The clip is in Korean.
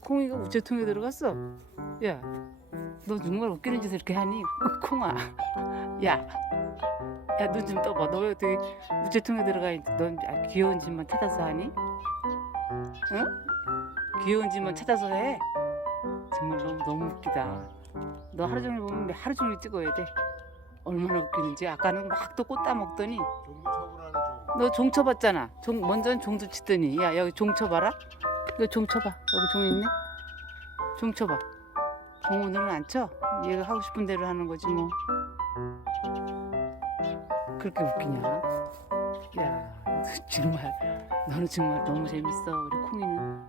콩이가 우체통에 들어갔어. 야, 너 정말 웃기는 짓을 이렇게 하니? 콩아. 야, 야, 눈 좀 떠봐. 너 왜 어떻게 우체통에 들어가 있는데 넌 귀여운 짓만 찾아서 하니? 응? 귀여운 짓만 찾아서 해. 정말 너무 웃기다. 너 하루 종일 보면 하루 종일 찍어야 돼. 얼마나 웃기는지. 아까는 막 또 꽃 따먹더니 종부 처분하는 종. 너 종 쳐봤잖아. 먼저는 종도 치더니 야 여기 종 쳐봐라. 이거 종 쳐봐. 여기 종 있네. 종 쳐봐. 종 오늘은 안 쳐. 얘가 하고 싶은 대로 하는 거지 뭐. 그렇게 웃기냐? 야, 정말 너는 정말 너무 재밌어 우리 콩이는.